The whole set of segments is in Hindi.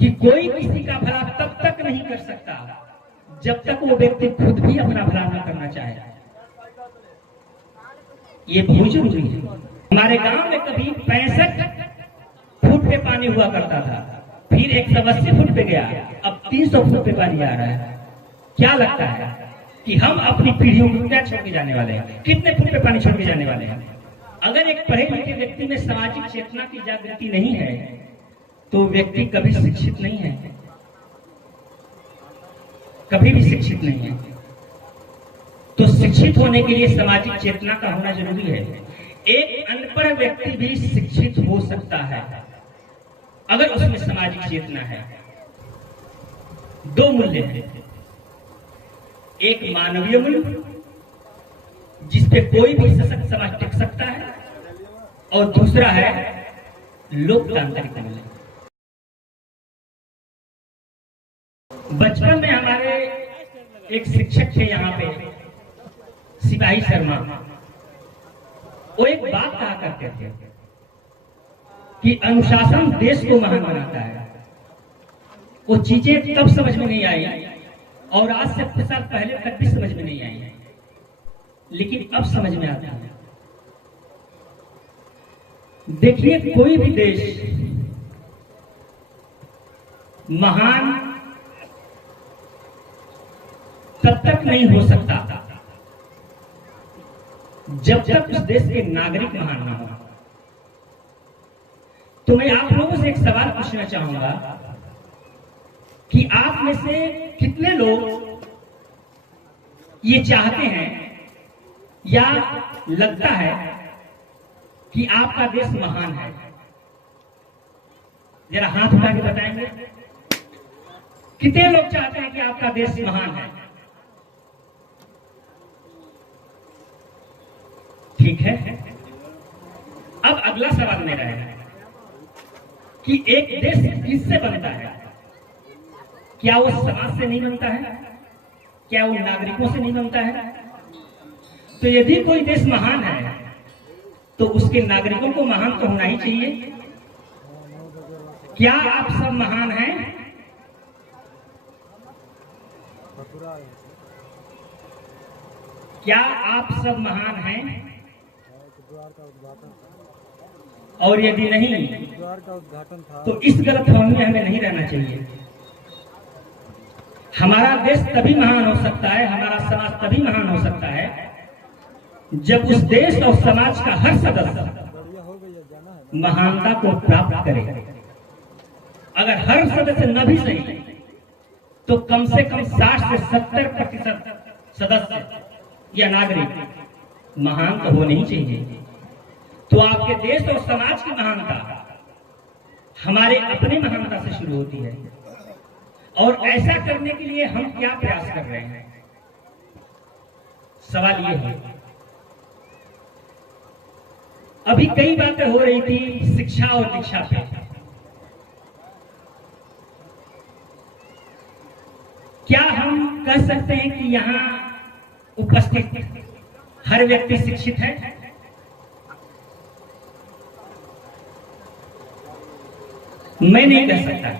कि कोई किसी का भला तब तक नहीं कर सकता जब तक वो व्यक्ति खुद भी अपना भला न करना चाहे। ये बहुत जरूरी है। हमारे गांव में कभी 65 फुट पे पानी हुआ करता था, फिर 180 फुट पे गया, अब 300 फुट पे पानी आ रहा है। क्या लगता है कि हम अपनी पीढ़ियों को क्या छोड़ के जाने वाले हैं? कितने फुट पे पानी छोड़ के जाने वाले हैं? अगर एक पढ़े लिखे व्यक्ति में सामाजिक चेतना की जागृति नहीं है तो व्यक्ति कभी शिक्षित नहीं है, कभी भी शिक्षित नहीं है। तो शिक्षित होने के लिए सामाजिक चेतना का होना जरूरी है। एक अनपढ़ व्यक्ति भी शिक्षित हो सकता है अगर उसमें सामाजिक चेतना है। दो मूल्य हैं, एक मानवीय मूल्य जिसपे कोई भी सशक्त समाज टिक सकता है, और दूसरा है लोकतांत्रिक मूल्य। बचपन में हमारे एक शिक्षक थे यहाँ पे, सिपाही शर्मा, वो एक बात कहा करते थे कि अनुशासन देश को महान बनाता है। वो चीजें तब समझ में नहीं आई और आज से 50 साल पहले तक भी समझ में नहीं आई, लेकिन अब समझ में आता है। देखिए, कोई भी देश महान तब तक नहीं हो सकता जब तक उस देश के नागरिक महान ना हो। तो मैं आप लोगों से एक सवाल पूछना चाहूंगा कि आप में से कितने लोग ये चाहते हैं या लगता है कि आपका देश महान है? जरा हाथ उठा के बताएंगे, कितने लोग चाहते हैं कि आपका देश महान है? ठीक है। अब अगला सवाल मेरा है कि एक देश किससे बनता है? क्या वो समाज से नहीं बनता है? क्या वो नागरिकों से नहीं बनता है? तो यदि कोई देश महान है तो उसके नागरिकों को महान तो होना ही चाहिए। क्या आप सब महान हैं? क्या आप सब महान हैं? और यदि नहीं तो इस गलतफहमी में हमें नहीं रहना चाहिए। हमारा देश तभी महान हो सकता है, हमारा समाज तभी महान हो सकता है जब उस देश और समाज का हर सदस्य महानता को प्राप्त करे। अगर हर सदस्य न भी सही तो कम से कम 60 से 70% सदस्य या नागरिक महान तो होने ही चाहिए। तो आपके देश और समाज की महानता हमारे अपने महानता से शुरू होती है, और ऐसा करने के लिए हम क्या प्रयास कर रहे हैं? सवाल ये है। अभी कई बातें हो रही थी शिक्षा और दीक्षा पे। क्या हम कह सकते हैं कि यहाँ उपस्थित हर व्यक्ति शिक्षित है? मैं नहीं कह सकता।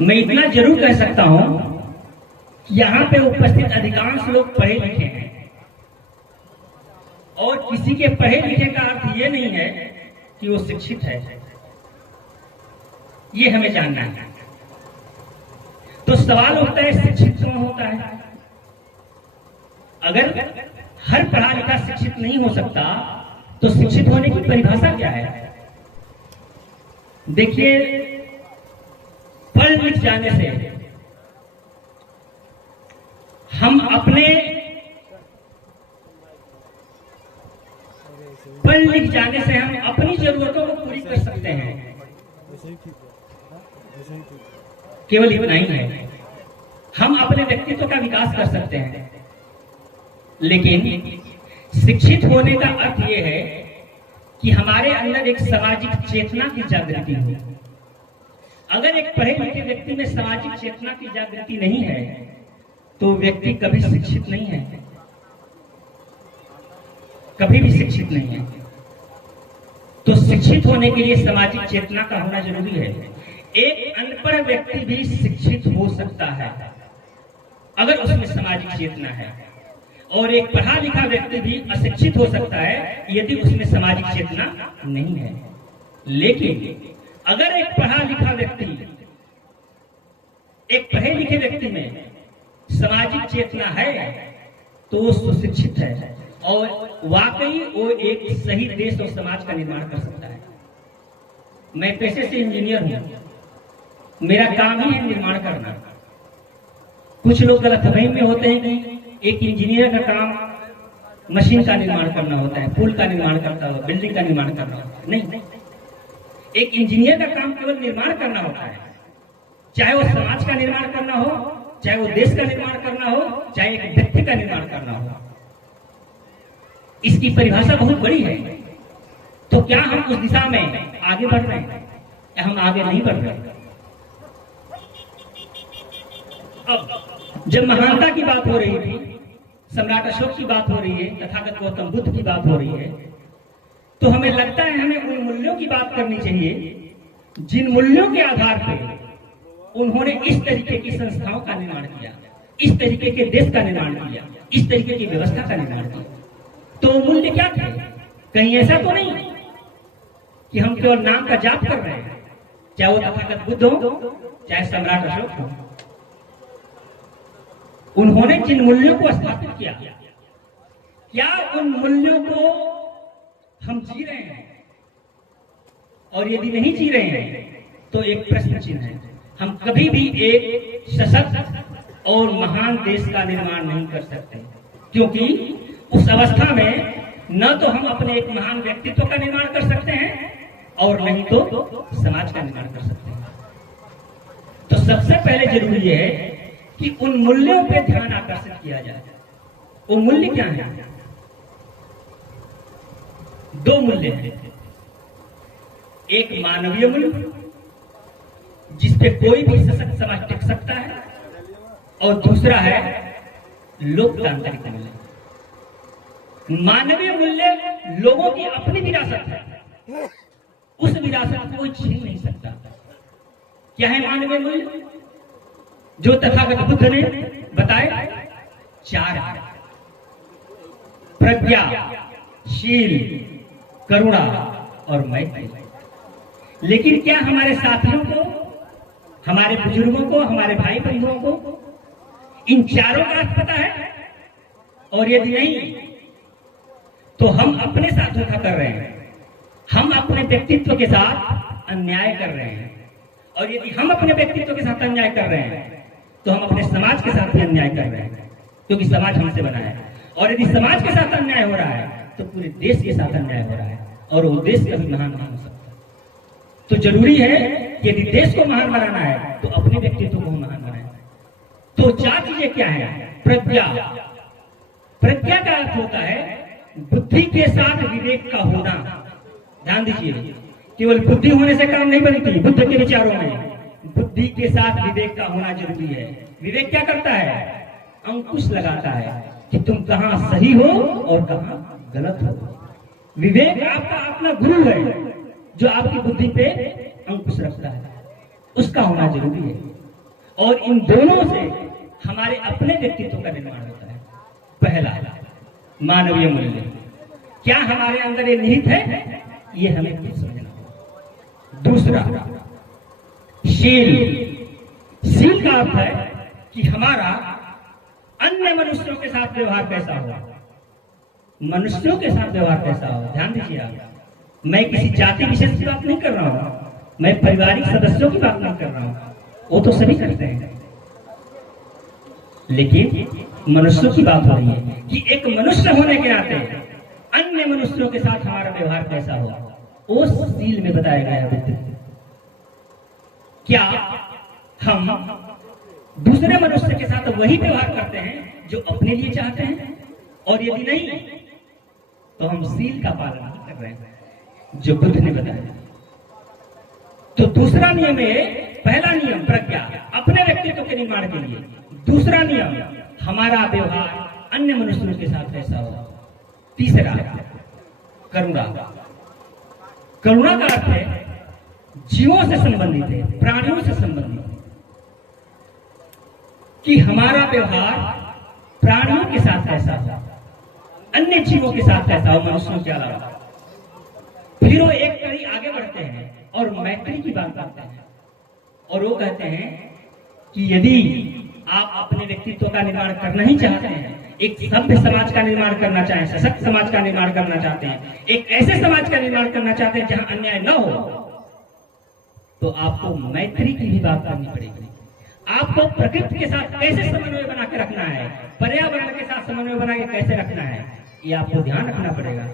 मैं इतना जरूर कह सकता हूं कि यहां पे उपस्थित अधिकांश लोग पढ़े लिखे हैं, और किसी के पढ़े लिखे का अर्थ ये नहीं है कि वो शिक्षित है। ये हमें जानना है। तो सवाल होता है शिक्षित कौन होता है? अगर हर पढ़ा लिखा शिक्षित नहीं हो सकता तो शिक्षित होने की परिभाषा क्या है? देखिए, पढ़ लिख जाने से हम अपने पढ़ लिख जाने से हम अपनी जरूरतों को पूरी कर सकते हैं। केवल इतना ही है। हम अपने व्यक्तित्व का विकास कर सकते हैं, लेकिन शिक्षित होने का अर्थ यह है कि हमारे अंदर एक सामाजिक चेतना की जागृति हो। अगर एक पढ़े लिखे व्यक्ति में सामाजिक चेतना की जागृति नहीं है तो व्यक्ति कभी शिक्षित नहीं है, कभी भी शिक्षित नहीं है। तो शिक्षित होने के लिए सामाजिक चेतना का होना जरूरी है। एक अनपढ़ व्यक्ति भी शिक्षित हो सकता है अगर उसमें सामाजिक चेतना है, और एक पढ़ा लिखा व्यक्ति भी अशिक्षित हो सकता है यदि उसमें सामाजिक चेतना नहीं है। लेकिन अगर एक पढ़ा लिखा व्यक्ति, एक पढ़े लिखे व्यक्ति में सामाजिक चेतना है तो वो सुशिक्षित है और वाकई वो एक सही देश और समाज का निर्माण कर सकता है। मैं पेशे से इंजीनियर हूं, मेरा काम ही है निर्माण करना। कुछ लोग गलतफहमी में होते हैं कि एक इंजीनियर का काम मशीन का निर्माण करना होता है, पुल का निर्माण करता हो, बिल्डिंग का निर्माण करना होता है। नहीं, एक इंजीनियर का काम केवल निर्माण करना होता है, चाहे वो समाज का निर्माण करना हो, चाहे वो देश का निर्माण करना हो, चाहे एक व्यक्ति का निर्माण करना हो। इसकी परिभाषा बहुत बड़ी है। तो क्या हम उस दिशा में आगे बढ़ रहे हैं या हम आगे नहीं बढ़ रहे? अब जब महानता की बात हो रही थी, सम्राट अशोक की बात हो रही है, तथागत गौतम बुद्ध की बात हो रही है, तो हमें लगता है हमें उन मूल्यों की बात करनी चाहिए जिन मूल्यों के आधार पर उन्होंने इस तरीके की संस्थाओं का निर्माण किया, इस तरीके के देश का निर्माण किया, इस तरीके की व्यवस्था का निर्माण किया। तो मूल्य क्या थे? कहीं ऐसा तो नहीं कि हम केवल नाम का जाप कर रहे हैं, चाहे वो तथागत बुद्ध हो, चाहे सम्राट अशोक हो। उन्होंने जिन मूल्यों को स्थापित किया, क्या उन मूल्यों को हम जी रहे हैं? और यदि नहीं जी रहे हैं तो एक प्रश्न चिन्ह है। हम कभी भी एक सशक्त और महान देश का निर्माण नहीं कर सकते, क्योंकि उस अवस्था में न तो हम अपने एक महान व्यक्तित्व का निर्माण कर सकते हैं और नहीं तो समाज का निर्माण कर सकते हैं। तो सबसे पहले जरूरी है कि उन मूल्यों पे ध्यान आकर्षित किया जाए। वो मूल्य क्या है? दो मूल्य हैं, एक मानवीय मूल्य जिसपे कोई भी सशक्त समाज टिक सकता है, और दूसरा है लोकतांत्रिक मूल्य। मानवीय मूल्य लोगों की अपनी विरासत है, उस विरासत को कोई छीन नहीं सकता। क्या है मानवीय मूल्य? जो तथागत बुद्ध ने बताए, चार है: प्रज्ञा, शील, करुणा और मैत्री। लेकिन क्या हमारे साथियों को, हमारे बुजुर्गों को, हमारे भाई बंधुओं को इन चारों का अर्थ पता है? और यदि नहीं तो हम अपने साथ धोखा कर रहे हैं, हम अपने व्यक्तित्व के साथ अन्याय कर रहे हैं। और यदि हम अपने व्यक्तित्व के साथ अन्याय कर रहे हैं तो हम अपने समाज के साथ भी अन्याय कर रहे हैं, क्योंकि समाज हमसे बना है। और यदि समाज के साथ अन्याय हो रहा है तो पूरे देश के साथ अन्याय हो रहा है, और वो देश कभी महान नहीं हो सकता। तो जरूरी है कि यदि देश को महान बनाना है तो अपने व्यक्तित्व को महान बनाए। तो चार चीजें क्या है? प्रज्ञा। प्रज्ञा का अर्थ होता है बुद्धि के साथ विवेक का होना। ध्यान दीजिए, केवल बुद्धि होने से काम नहीं बनती। बुद्ध के विचारों में बुद्धि के साथ विवेक का होना जरूरी है। विवेक क्या करता है? अंकुश लगाता है कि तुम कहां सही हो और कहां गलत हो। विवेक आपका अपना गुरु है जो आपकी बुद्धि पे अंकुश रखता है, उसका होना जरूरी है। और इन दोनों से हमारे अपने व्यक्तित्व का निर्माण होता है। पहला मानवीय मूल्य, क्या हमारे अंदर ये निहित है? ये हमें खुद समझना होगा। दूसरा शील। शील का अर्थ है कि हमारा अन्य मनुष्यों के साथ व्यवहार कैसा हो, मनुष्यों के साथ व्यवहार कैसा हो। ध्यान दीजिए आप, मैं किसी जाति विशेष की बात नहीं कर रहा हूं, मैं पारिवारिक सदस्यों की बात नहीं कर रहा हूं, वो तो सभी करते हैं। लेकिन मनुष्यों की बात हो रही है कि एक मनुष्य होने के नाते अन्य मनुष्यों के साथ हमारा व्यवहार कैसा हो, वो शील में बताया गया है। क्या हम दूसरे मनुष्य के साथ वही व्यवहार करते हैं जो अपने लिए चाहते हैं? और यदि नहीं तो हम शील का पालन नहीं कर रहे हैं जो बुद्ध ने बताया। तो दूसरा नियम है, पहला नियम प्रज्ञा, अपने व्यक्तित्व के निर्माण के लिए। दूसरा नियम, हमारा व्यवहार अन्य मनुष्यों के साथ कैसा हो। तीसरा करुणा, करुणा का अर्थ है जीवों से संबंधित है, प्राणियों से संबंधित है, कि हमारा व्यवहार प्राणियों के साथ कैसा हो, अन्य जीवों के साथ कैसा हो, मनुष्यों के अलावा। फिर वो एक कड़ी आगे बढ़ते हैं और मैत्री की बात करते हैं, और वो कहते हैं कि यदि आप अपने व्यक्तित्व का निर्माण करना ही चाहते हैं, एक सभ्य समाज का निर्माण करना चाहें, सशक्त समाज का निर्माण करना चाहते हैं, एक ऐसे समाज का निर्माण करना चाहते हैं जहां अन्याय न हो, तो आपको मैत्री की भी बात करनी पड़ेगी। आपको प्रकृति के साथ कैसे समन्वय बना के रखना है, पर्यावरण के साथ समन्वय बना के कैसे रखना है, ये आपको ध्यान रखना पड़ेगा।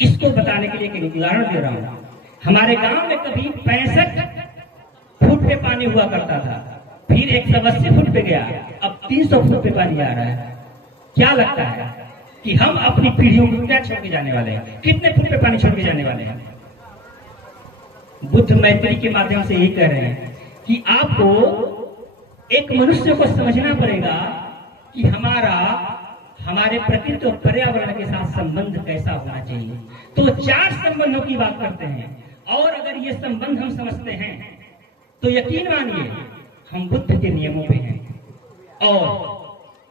इसको बताने के लिए एक उदाहरण दे रहा हूं। हमारे गांव में कभी 65 फुट पे पानी हुआ करता था, फिर 180 फुट पे गया, अब 300 फुट पे पानी आ रहा है। क्या लगता है कि हम अपनी पीढ़ियों को क्या छोड़ के जाने वाले हैं, कितने फुट पे पानी छोड़ के जाने वाले हैं? बुद्ध मैत्री के माध्यम से यही कह रहे हैं कि आपको एक मनुष्य को समझना पड़ेगा कि हमारे प्रकृति और पर्यावरण के साथ संबंध कैसा होना चाहिए। तो 4 संबंधों की बात करते हैं, और अगर ये संबंध हम समझते हैं तो यकीन मानिए हम बुद्ध के नियमों पे हैं। और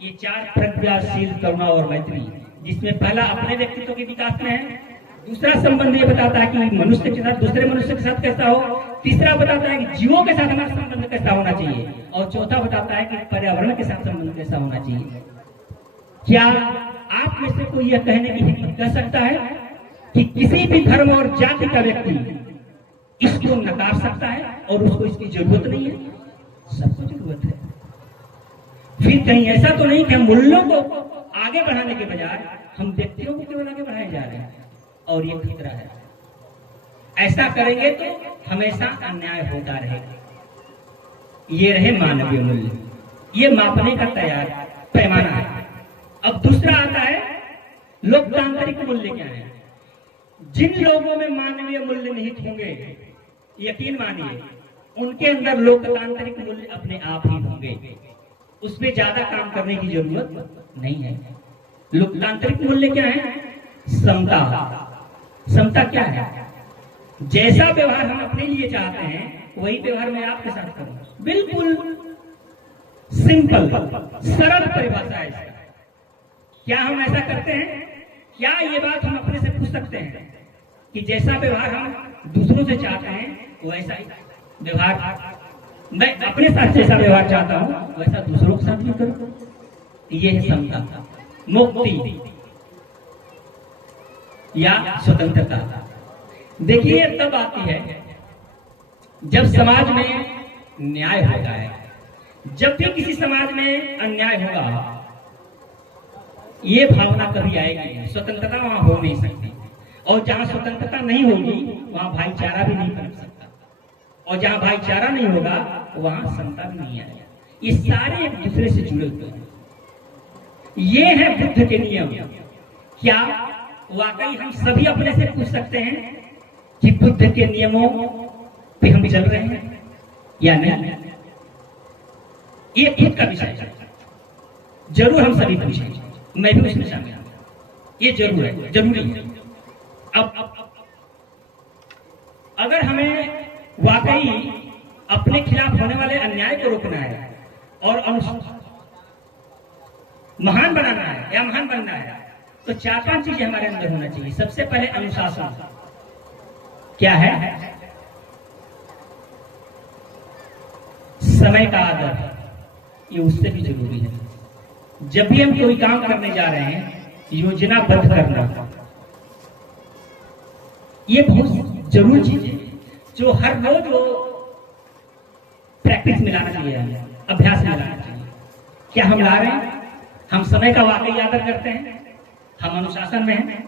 ये 4 प्रज्ञाशील, करुणा और मैत्री, जिसमें पहला अपने व्यक्तित्व के विकास में है, दूसरा संबंध ये बताता है कि मनुष्य के साथ दूसरे मनुष्य के साथ कैसा हो, तीसरा बताता है कि जीवों के साथ हमारा संबंध कैसा होना चाहिए, और चौथा बताता है कि पर्यावरण के साथ संबंध कैसा होना चाहिए। क्या आप में से कोई यह कहने की हिम्मत कर सकता है कि किसी भी धर्म और जाति का व्यक्ति इसको नकार सकता है और उसको इसकी जरूरत नहीं है? सबको जरूरत है। फिर कहीं ऐसा तो नहीं कि हम मूल्यों को आगे बढ़ाने के बजाय हम व्यक्तियों को केवल आगे बढ़ाए जा रहे हैं, और ये खतरा है। ऐसा करेंगे तो हमेशा अन्याय होता रहेगा। ये रहे मानवीय मूल्य, ये मापने का तैयार पैमाना है। अब दूसरा आता है लोकतांत्रिक मूल्य। क्या है? जिन लोगों में मानवीय मूल्य निहित होंगे, यकीन मानिए उनके अंदर लोकतांत्रिक मूल्य अपने आप ही होंगे, उसमें ज्यादा काम करने की जरूरत नहीं है। लोकतांत्रिक मूल्य क्या है? समता। समता क्या है? जैसा व्यवहार हम अपने लिए चाहते हैं वही व्यवहार मैं आपके साथ करूं। बिल्कुल सिंपल, सरल परिभाषा है इसका। क्या हम ऐसा करते हैं? क्या ये बात हम अपने से पूछ सकते हैं कि जैसा व्यवहार हम दूसरों से चाहते हैं वैसा ही व्यवहार मैं अपने साथ जैसा व्यवहार चाहता हूं वैसा दूसरों के साथ भी करूं? ये है समता, मुक्ति या स्वतंत्रता। देखिए तब आती है जब समाज में न्याय होता है। जब भी किसी समाज में अन्याय होगा, ये भावना कभी आएगी नहीं, स्वतंत्रता वहां हो नहीं सकती। और जहां स्वतंत्रता नहीं होगी वहां भाईचारा भी नहीं बन सकता, और जहां भाईचारा नहीं होगा वहां समता भी नहीं आएगा। ये सारे एक दूसरे से जुड़े हुए हैं। ये है बुद्ध के नियम। क्या वाकई हम सभी अपने से पूछ सकते हैं कि बुद्ध के नियमों पे हम चल रहे हैं या नहीं? ये खुद का विषय है, जरूर हम सभी पूछेंगे, मैं भी उसमें शामिल हूं। ये जरूर है, जरूरी है। अब अगर हमें वाकई अपने खिलाफ होने वाले अन्याय को रोकना है और महान बनाना है या महान बनना है, तो 4-5 चीजें हमारे अंदर होना चाहिए। सबसे पहले अनुशासन। क्या है? समय का आदर, ये उससे भी जरूरी है। जब भी हम कोई काम करने जा रहे हैं, योजनाबद्ध करना, ये बहुत जरूरी चीज है जो हर रोज वो प्रैक्टिस में लाना चाहिए, अभ्यास में लाना चाहिए। क्या हम ला रहे हैं? हम समय का वाकई आदर करते हैं? हम अनुशासन में हैं?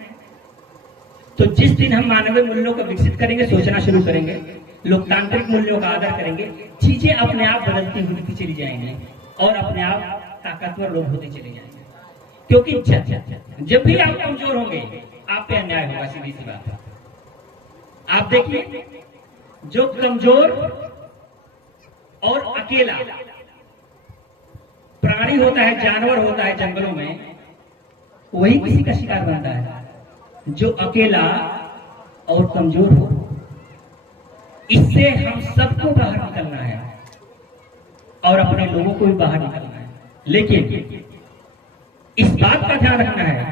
तो जिस दिन हम मानवीय मूल्यों को विकसित करेंगे, सोचना शुरू करेंगे, लोकतांत्रिक मूल्यों का आदर करेंगे, चीजें अपने आप बदलती हुई चली जाएंगी और अपने आप ताकतवर लोग होते चले जाएंगे। क्योंकि जब भी आप कमजोर होंगे आप पे अन्याय होगा, सीधी सी बात है। आप देखिए, जो कमजोर और अकेला प्राणी होता है, जानवर होता है जंगलों में, वही किसी का शिकार बनता है। जो अकेला और कमजोर हो इससे हम सबको बाहर निकलना है और अपने लोगों को भी बाहर निकलना है। लेकिन इस बात का ध्यान रखना है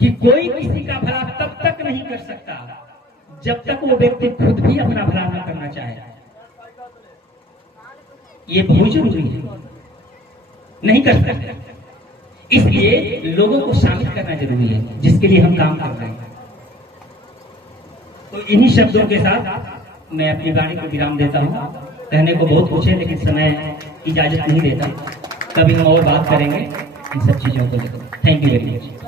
कि कोई किसी का भला तब तक नहीं कर सकता जब तक वो व्यक्ति खुद भी अपना भला न करना चाहे। ये बहुत जरूरी है, नहीं कर सकते। इसलिए लोगों को शामिल करना जरूरी है, जिसके लिए हम काम कर रहे हैं। तो इन्हीं शब्दों के साथ मैं अपनी वाणी को विराम देता हूँ। कहने को बहुत कुछ है, लेकिन समय इजाजत नहीं देता। कभी हम और बात करेंगे इन सब चीजों को लेकर। Thank you very much.